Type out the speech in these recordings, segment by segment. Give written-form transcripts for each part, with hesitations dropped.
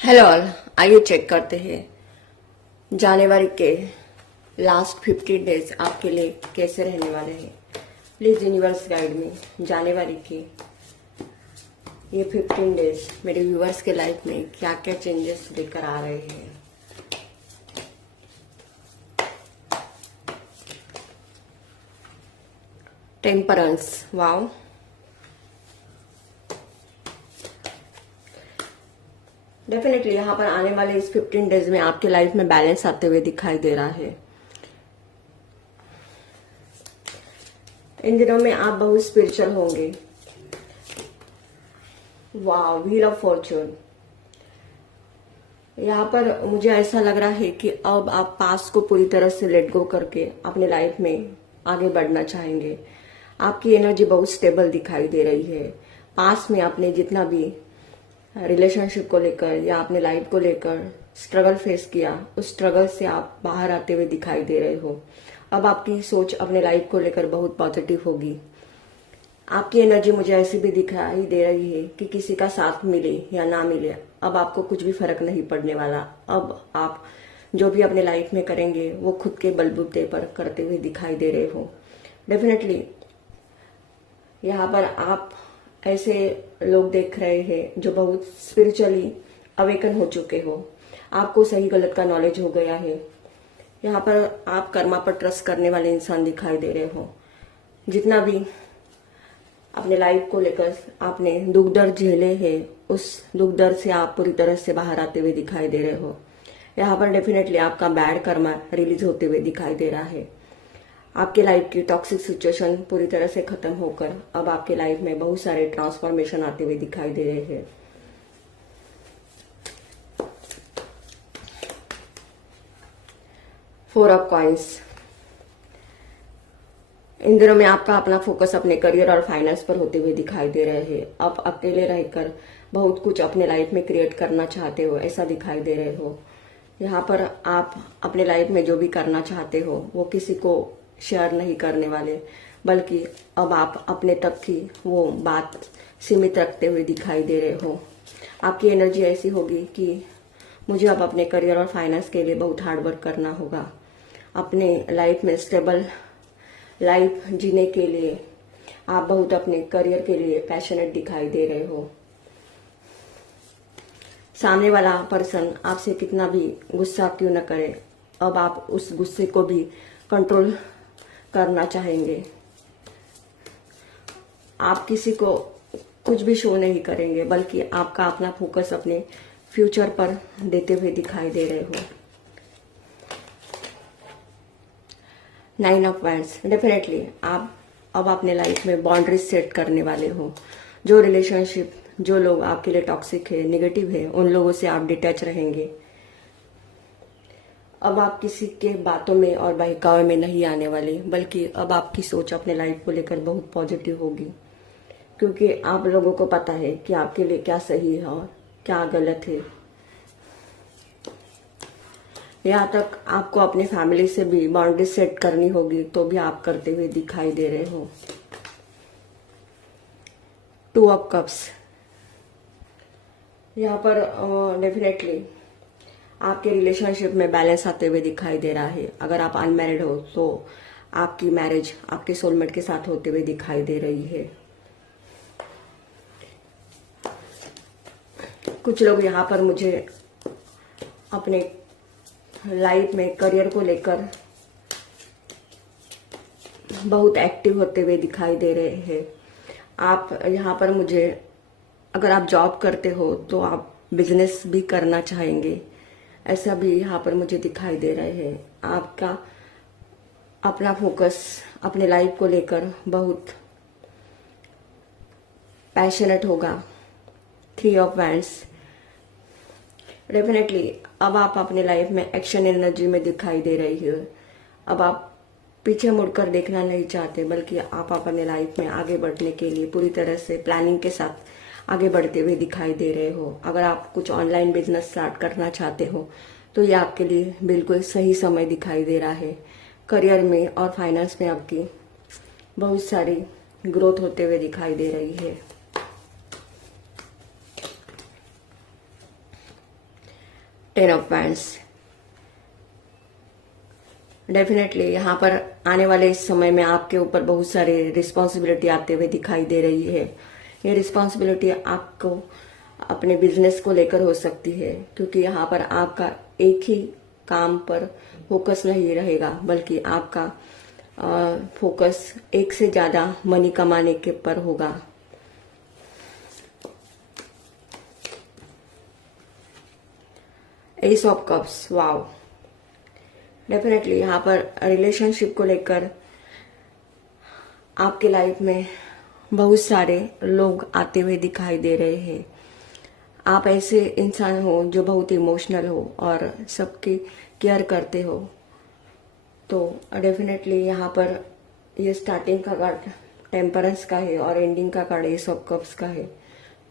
Hello all, आइए check करते हैं जनवरी के लास्ट 50 डेज आपके लिए कैसे रहने वाले हैं। प्लीज यूनिवर्स गाइड में जनवरी के ये 15 डेज मेरे व्यूअर्स के लाइफ में क्या क्या चेंजेस लेकर आ रहे हैं। Temperance, wow. डेफिनेटली यहाँ पर आने वाले इस 15 डेज में आपके लाइफ में बैलेंस आते हुए दिखाई दे रहा है। इन दिनों में आप बहुत स्पिरिचुअल होंगे। वाह, व्हील ऑफ फॉर्चून। यहाँ पर मुझे ऐसा लग रहा है कि अब आप पास्ट को पूरी तरह से लेट गो करके अपने लाइफ में आगे बढ़ना चाहेंगे। आपकी एनर्जी बहुत स्टेबल दिखाई दे रही है। पास्ट में आपने जितना भी रिलेशनशिप को लेकर या अपने लाइफ को लेकर स्ट्रगल फेस किया, उस स्ट्रगल से आप बाहर आते हुए दिखाई दे रहे हो। अब आपकी सोच अपने लाइफ को लेकर बहुत पॉजिटिव होगी। आपकी एनर्जी मुझे ऐसी भी दिखाई दे रही है कि किसी का साथ मिले या ना मिले, अब आपको कुछ भी फर्क नहीं पड़ने वाला। अब आप जो भी अपने लाइफ में करेंगे वो खुद के बलबूते पर करते हुए दिखाई दे रहे हो। डेफिनेटली यहाँ पर आप ऐसे लोग देख रहे हैं जो बहुत स्पिरिचुअली अवेकन हो चुके हो। आपको सही गलत का नॉलेज हो गया है। यहाँ पर आप कर्मा पर ट्रस्ट करने वाले इंसान दिखाई दे रहे हो। जितना भी अपने लाइफ को लेकर आपने दुख दर्द झेले हैं, उस दुख दर्द से आप पूरी तरह से बाहर आते हुए दिखाई दे रहे हो। यहाँ पर डेफिनेटली आपका बैड कर्मा रिलीज होते हुए दिखाई दे रहा है। आपके लाइफ की टॉक्सिक सिचुएशन पूरी तरह से खत्म होकर अब आपके लाइफ में बहुत सारे ट्रांसफॉर्मेशन आते हुए दिखाई दे रहे हैं। Four of coins. इन दिनों में आपका अपना फोकस अपने करियर और फाइनेंस पर होते हुए दिखाई दे रहे हैं। आप अकेले रहकर बहुत कुछ अपने लाइफ में क्रिएट करना चाहते हो, ऐसा दिखाई दे रहे हो। यहाँ पर आप अपने लाइफ में जो भी करना चाहते हो वो किसी को शेयर नहीं करने वाले, बल्कि अब आप अपने तक की वो बात सीमित रखते हुए दिखाई दे रहे हो। आपकी एनर्जी ऐसी होगी कि मुझे अब अपने करियर और फाइनेंस के लिए बहुत हार्ड वर्क करना होगा। अपने लाइफ में स्टेबल लाइफ जीने के लिए आप बहुत अपने करियर के लिए पैशनेट दिखाई दे रहे हो। सामने वाला पर्सन आपसे कितना भी गुस्सा क्यों न करे, अब आप उस गुस्से को भी कंट्रोल करना चाहेंगे। आप किसी को कुछ भी शो नहीं करेंगे, बल्कि आपका अपना फोकस अपने फ्यूचर पर देते हुए दिखाई दे रहे हो। 9 ऑफ वांड्स। डेफिनेटली आप अब अपने लाइफ में बाउंड्रीज सेट करने वाले हो। जो रिलेशनशिप, जो लोग आपके लिए टॉक्सिक है, नेगेटिव है, उन लोगों से आप डिटैच रहेंगे। अब आप किसी के बातों में और बहकावे में नहीं आने वाले, बल्कि अब आपकी सोच अपने लाइफ को लेकर बहुत पॉजिटिव होगी, क्योंकि आप लोगों को पता है कि आपके लिए क्या सही है और क्या गलत है। यहाँ तक आपको अपने फैमिली से भी बाउंड्री सेट करनी होगी, तो भी आप करते हुए दिखाई दे रहे हो। 2 ऑफ कप्स। यहाँ पर डेफिनेटली आपके रिलेशनशिप में बैलेंस आते हुए दिखाई दे रहा है। अगर आप अनमैरिड हो तो आपकी मैरिज आपके सोलमेट के साथ होते हुए दिखाई दे रही है। कुछ लोग यहाँ पर मुझे अपने लाइफ में करियर को लेकर बहुत एक्टिव होते हुए दिखाई दे रहे हैं। आप यहाँ पर मुझे, अगर आप जॉब करते हो तो आप बिजनेस भी करना चाहेंगे, ऐसा भी यहाँ पर मुझे दिखाई दे रहे हैं। आपका अपना फोकस अपने लाइफ को लेकर बहुत पैशनेट होगा। 3 ऑफ वांड्स। डेफिनेटली अब आप अपने लाइफ में एक्शन एनर्जी में दिखाई दे रही है। अब आप पीछे मुड़कर देखना नहीं चाहते, बल्कि आप अपने लाइफ में आगे बढ़ने के लिए पूरी तरह से प्लानिंग के साथ आगे बढ़ते हुए दिखाई दे रहे हो। अगर आप कुछ ऑनलाइन बिजनेस स्टार्ट करना चाहते हो तो ये आपके लिए बिल्कुल सही समय दिखाई दे रहा है। करियर में और फाइनेंस में आपकी बहुत सारी ग्रोथ होते हुए दिखाई दे रही है। 10 ऑफ वैंड्स। डेफिनेटली यहाँ पर आने वाले इस समय में आपके ऊपर बहुत सारे रिस्पॉन्सिबिलिटी आते हुए दिखाई दे रही है। ये रिस्पॉन्सिबिलिटी आपको अपने बिजनेस को लेकर हो सकती है, क्योंकि यहाँ पर आपका एक ही काम पर फोकस नहीं रहेगा, बल्कि आपका फोकस एक से ज्यादा मनी कमाने के पर होगा। S of cups, wow. Definitely यहाँ पर रिलेशनशिप को लेकर आपके लाइफ में बहुत सारे लोग आते हुए दिखाई दे रहे हैं। आप ऐसे इंसान हो जो बहुत इमोशनल हो और सबकी केयर करते हो। तो डेफिनेटली यहाँ पर ये स्टार्टिंग का कार्ड टेम्परेंस का है और एंडिंग का कार्ड एस ऑफ कप्स का है।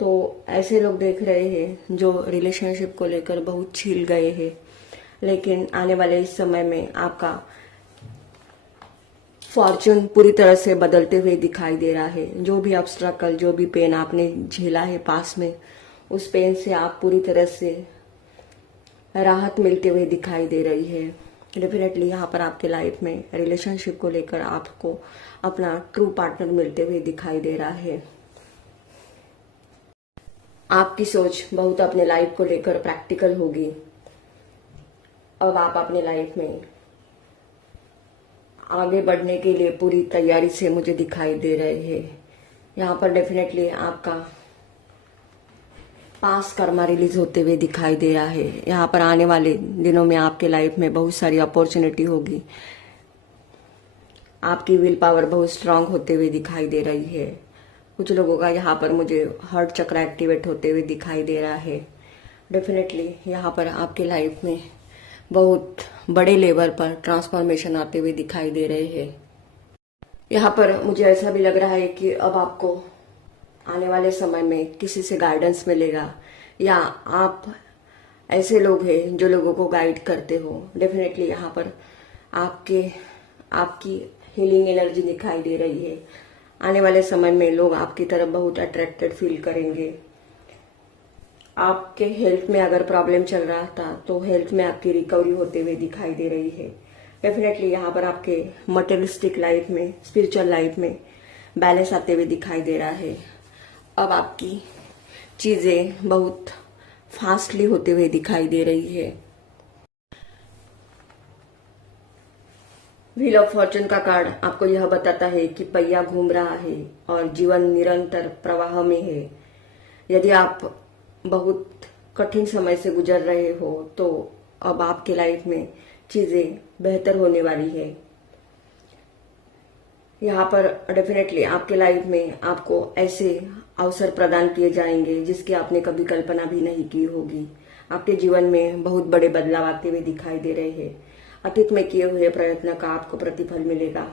तो ऐसे लोग देख रहे हैं जो रिलेशनशिप को लेकर बहुत छिल गए हैं, लेकिन आने वाले इस समय में आपका फॉर्चून पूरी तरह से बदलते हुए दिखाई दे रहा है। जो भी ऑब्स्ट्रकल, जो भी पेन आपने झेला है पास में, उस पेन से आप पूरी तरह से राहत मिलते हुए दिखाई दे रही है। डेफिनेटली यहाँ पर आपके लाइफ में रिलेशनशिप को लेकर आपको अपना ट्रू पार्टनर मिलते हुए दिखाई दे रहा है। आपकी सोच बहुत अपने लाइफ को लेकर प्रैक्टिकल होगी। अब आप अपने लाइफ में आगे बढ़ने के लिए पूरी तैयारी से मुझे दिखाई दे रहे हैं। यहाँ पर डेफिनेटली आपका पास कर्मा रिलीज होते हुए दिखाई दे रहा है। यहाँ पर आने वाले दिनों में आपके लाइफ में बहुत सारी अपॉर्चुनिटी होगी। आपकी विल पावर बहुत स्ट्रांग होते हुए दिखाई दे रही है। कुछ लोगों का यहाँ पर मुझे हार्ट चक्र एक्टिवेट होते हुए दिखाई दे रहा है। डेफिनेटली यहाँ पर आपके लाइफ में बहुत बड़े लेवल पर ट्रांसफॉर्मेशन आते हुए दिखाई दे रहे हैं। यहाँ पर मुझे ऐसा भी लग रहा है कि अब आपको आने वाले समय में किसी से गाइडेंस मिलेगा, या आप ऐसे लोग हैं जो लोगों को गाइड करते हो। डेफिनेटली यहाँ पर आपकी हीलिंग एनर्जी दिखाई दे रही है। आने वाले समय में लोग आपकी तरफ बहुत अट्रैक्टेड फील करेंगे। आपके हेल्थ में अगर प्रॉब्लम चल रहा था तो हेल्थ में आपकी रिकवरी होते हुए दिखाई दे रही है। डेफिनेटली यहाँ पर आपके मटेरियलिस्टिक लाइफ में, स्पिरिचुअल लाइफ में बैलेंस आते हुए दिखाई दे रहा है। अब आपकी चीजें बहुत फास्टली होते हुए दिखाई दे रही है। व्हील ऑफ फॉर्चून का कार्ड आपको यह बताता है कि पहिया घूम रहा है और जीवन निरंतर प्रवाह में है। यदि आप बहुत कठिन समय से गुजर रहे हो तो अब आपके लाइफ में चीजें बेहतर होने वाली है। यहाँ पर डेफिनेटली आपके लाइफ में आपको ऐसे अवसर प्रदान किए जाएंगे जिसकी आपने कभी कल्पना भी नहीं की होगी। आपके जीवन में बहुत बड़े बदलाव आते हुए दिखाई दे रहे हैं। अतीत में किए हुए प्रयत्न का आपको प्रतिफल मिलेगा।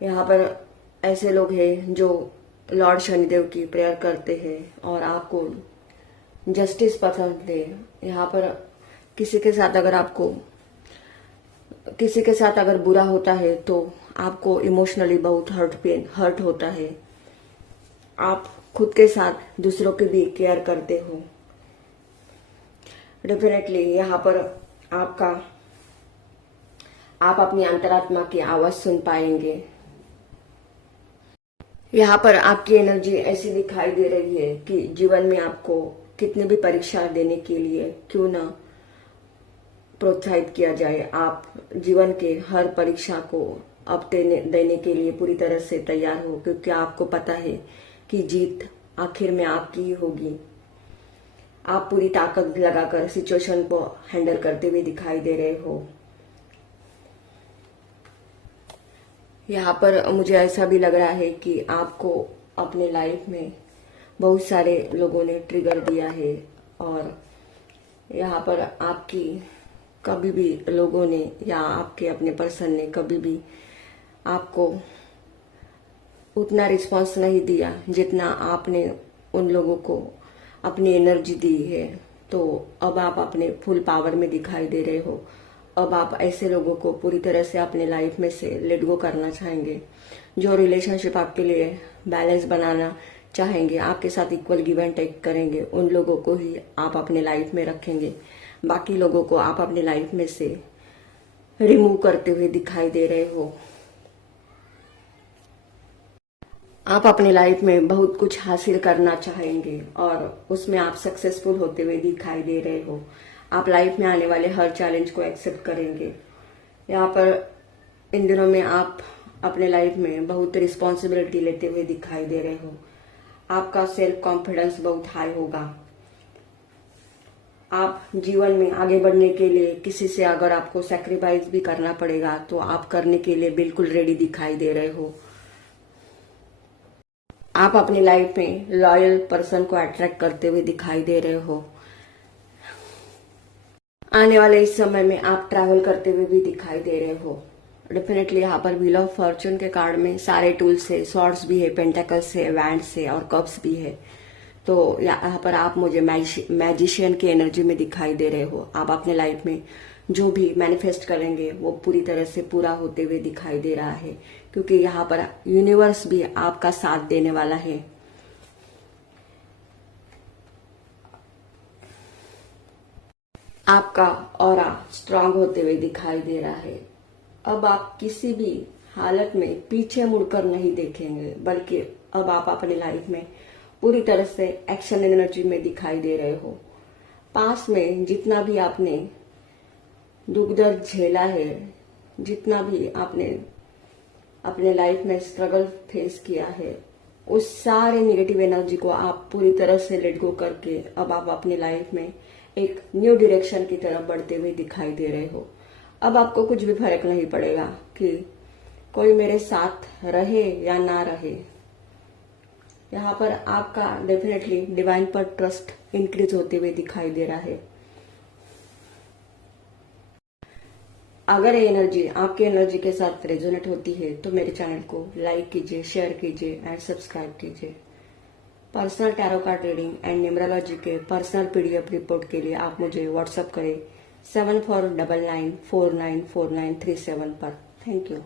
यहाँ पर ऐसे लोग हैं जो लॉर्ड शनिदेव की प्रेयर करते हैं और आपको जस्टिस पसंद है। यहाँ पर किसी के साथ अगर बुरा होता है तो आपको इमोशनली बहुत हर्ट होता है। आप खुद के साथ दूसरों की भी केयर करते हो। डेफिनेटली यहाँ पर आप अपनी अंतरात्मा की आवाज सुन पाएंगे। यहाँ पर आपकी एनर्जी ऐसी दिखाई दे रही है कि जीवन में आपको कितनी भी परीक्षा देने के लिए क्यों ना प्रोत्साहित किया जाए, आप जीवन के हर परीक्षा को अब देने के लिए पूरी तरह से तैयार हो, क्योंकि आपको पता है कि जीत आखिर में आपकी ही होगी। आप पूरी ताकत लगाकर सिचुएशन को हैंडल करते हुए दिखाई दे रहे हो। यहाँ पर मुझे ऐसा भी लग रहा है कि आपको अपने लाइफ में बहुत सारे लोगों ने ट्रिगर दिया है और यहाँ पर आपकी कभी भी लोगों ने या आपके अपने पर्सन ने कभी भी आपको उतना रिस्पांस नहीं दिया जितना आपने उन लोगों को अपनी एनर्जी दी है। तो अब आप अपने फुल पावर में दिखाई दे रहे हो। अब आप ऐसे लोगों को पूरी तरह से अपने लाइफ में से लेट गो करना चाहेंगे जो रिलेशनशिप आपके लिए बैलेंस बनाना चाहेंगे, आपके साथ इक्वल गिव एंड टेक करेंगे, उन लोगों को ही आप अपने लाइफ में रखेंगे। बाकी लोगों को आप अपने लाइफ में से रिमूव करते हुए दिखाई दे रहे हो। आप अपने लाइफ में बहुत कुछ हासिल करना चाहेंगे और उसमें आप सक्सेसफुल होते हुए दिखाई दे रहे हो। आप लाइफ में आने वाले हर चैलेंज को एक्सेप्ट करेंगे। यहाँ पर इन दिनों में आप अपने लाइफ में बहुत रिस्पॉन्सिबिलिटी लेते हुए दिखाई दे रहे हो। आपका सेल्फ कॉन्फिडेंस बहुत हाई होगा। आप जीवन में आगे बढ़ने के लिए किसी से अगर आपको सैक्रिफाइस भी करना पड़ेगा तो आप करने के लिए बिल्कुल रेडी दिखाई दे रहे हो। आप अपनी लाइफ में लॉयल पर्सन को अट्रैक्ट करते हुए दिखाई दे रहे हो। आने वाले इस समय में आप ट्रैवल करते हुए भी दिखाई दे रहे हो। डेफिनेटली यहाँ पर व्हील ऑफ फॉर्चून के कार्ड में सारे टूल्स है, सॉर्ड्स भी है, पेंटेकल्स है, वैंड्स है और कप्स भी है। तो यहाँ पर आप मुझे मैजिशियन की एनर्जी में दिखाई दे रहे हो। आप अपने लाइफ में जो भी मैनिफेस्ट करेंगे वो पूरी तरह से पूरा होते हुए दिखाई दे रहा है, क्योंकि यहाँ पर यूनिवर्स भी आपका साथ देने वाला है। आपका ऑरा स्ट्रांग होते हुए दिखाई दे रहा है। अब आप किसी भी हालत में पीछे मुड़कर नहीं देखेंगे, बल्कि अब आप अपनी लाइफ में पूरी तरह से एक्शन एनर्जी में दिखाई दे रहे हो। पास में जितना भी आपने दुख दर्द झेला है, जितना भी आपने अपने लाइफ में स्ट्रगल फेस किया है, उस सारे नेगेटिव एनर्जी को आप पूरी तरह से लेट गो करके अब आप अपनी लाइफ में एक न्यू डायरेक्शन की तरफ बढ़ते हुए दिखाई दे रहे हो। अब आपको कुछ भी फर्क नहीं पड़ेगा कि कोई मेरे साथ रहे या ना रहे। यहाँ पर आपका डेफिनेटली डिवाइन पर ट्रस्ट इंक्रीज होते हुए दिखाई दे रहा है। अगर ये एनर्जी आपकी एनर्जी के साथ रेजोनेट होती है तो मेरे चैनल को लाइक कीजिए, शेयर कीजिए एंड सब्सक्राइब कीजिए। Personal tarot card reading and numerology के पर्सनल पीडीएफ रिपोर्ट के लिए आप मुझे व्हाट्सएप करें 7499494937 पर। Thank you.